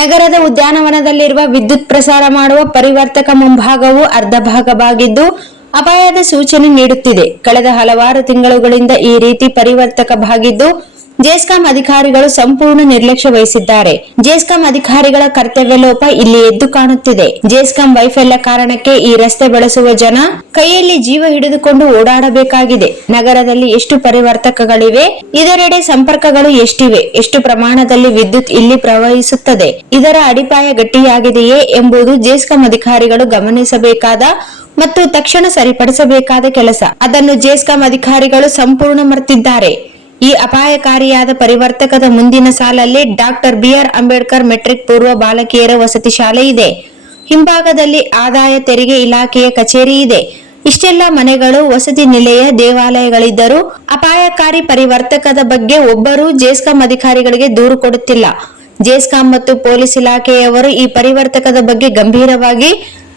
ನಗರದ ಉದ್ಯಾನವನದಲ್ಲಿರುವ ವಿದ್ಯುತ್ ಪ್ರಸಾರ ಮಾಡುವ ಪರಿವರ್ತಕ ಮುಂಭಾಗವು ಅರ್ಧ ಭಾಗವಾಗಿದ್ದು ಅಪಾಯದ ಸೂಚನೆ ನೀಡುತ್ತಿದೆ. ಕಳೆದ ಹಲವಾರು ತಿಂಗಳುಗಳಿಂದ ಈ ರೀತಿ ಪರಿವರ್ತಕ ಬಾಗಿದ್ದು ಜೆಸ್ಕಾಂ ಅಧಿಕಾರಿಗಳು ಸಂಪೂರ್ಣ ನಿರ್ಲಕ್ಷ್ಯ ವಹಿಸಿದ್ದಾರೆ. ಜೆಸ್ಕಾಂ ಅಧಿಕಾರಿಗಳ ಕರ್ತವ್ಯ ಲೋಪ ಇಲ್ಲಿ ಎದ್ದು ಕಾಣುತ್ತಿದೆ. ಜೆಸ್ಕಾಂ ವೈಫಲ್ಯ ಕಾರಣಕ್ಕೆ ಈ ರಸ್ತೆ ಬಳಸುವ ಜನ ಕೈಯಲ್ಲಿ ಜೀವ ಹಿಡಿದುಕೊಂಡು ಓಡಾಡಬೇಕಾಗಿದೆ. ನಗರದಲ್ಲಿ ಎಷ್ಟು ಪರಿವರ್ತಕಗಳಿವೆ, ಇದರೆಡೆ ಸಂಪರ್ಕಗಳು ಎಷ್ಟಿವೆ, ಎಷ್ಟು ಪ್ರಮಾಣದಲ್ಲಿ ವಿದ್ಯುತ್ ಇಲ್ಲಿ ಪ್ರವಹಿಸುತ್ತದೆ, ಇದರ ಅಡಿಪಾಯ ಗಟ್ಟಿಯಾಗಿದೆಯೇ ಎಂಬುದು ಜೆಸ್ಕಾಂ ಅಧಿಕಾರಿಗಳು ಗಮನಿಸಬೇಕಾದ ಮತ್ತು ತಕ್ಷಣ ಸರಿಪಡಿಸಬೇಕಾದ ಕೆಲಸ. ಅದನ್ನು ಜೆಸ್ಕಾಂ ಅಧಿಕಾರಿಗಳು ಸಂಪೂರ್ಣ ಮರೆತಿದ್ದಾರೆ. ಈ ಅಪಾಯಕಾರಿಯಾದ ಪರಿವರ್ತಕದ ಮುಂದಿನ ಸಾಲಲ್ಲಿ ಡಾಕ್ಟರ್ ಬಿ.ಆರ್. ಅಂಬೇಡ್ಕರ್ ಮೆಟ್ರಿಕ್ ಪೂರ್ವ ಬಾಲಕಿಯರ ವಸತಿ ಶಾಲೆ ಇದೆ. ಹಿಂಭಾಗದಲ್ಲಿ ಆದಾಯ ತೆರಿಗೆ ಇಲಾಖೆಯ ಕಚೇರಿ ಇದೆ. ಇಷ್ಟೆಲ್ಲ ಮನೆಗಳು, ವಸತಿ ನಿಲಯ, ದೇವಾಲಯಗಳಿದ್ದರೂ ಅಪಾಯಕಾರಿ ಪರಿವರ್ತಕದ ಬಗ್ಗೆ ಒಬ್ಬರೂ ಜೆಸ್ಕಾಂ ಅಧಿಕಾರಿಗಳಿಗೆ ದೂರು ಕೊಡುತ್ತಿಲ್ಲ. ಜೆಸ್ಕಾಂ ಮತ್ತು ಪೊಲೀಸ್ ಇಲಾಖೆಯವರು ಈ ಪರಿವರ್ತಕದ ಬಗ್ಗೆ ಗಂಭೀರವಾಗಿ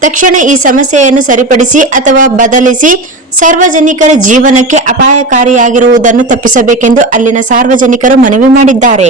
ತಕ್ಷಣ ಈ ಸಮಸ್ಯೆಯನ್ನು ಸರಿಪಡಿಸಿ ಅಥವಾ ಬದಲಿಸಿ ಸಾರ್ವಜನಿಕರ ಜೀವನಕ್ಕೆ ಅಪಾಯಕಾರಿಯಾಗಿರುವುದನ್ನು ತಪ್ಪಿಸಬೇಕೆಂದು ಅಲ್ಲಿನ ಸಾರ್ವಜನಿಕರು ಮನವಿ ಮಾಡಿದ್ದಾರೆ.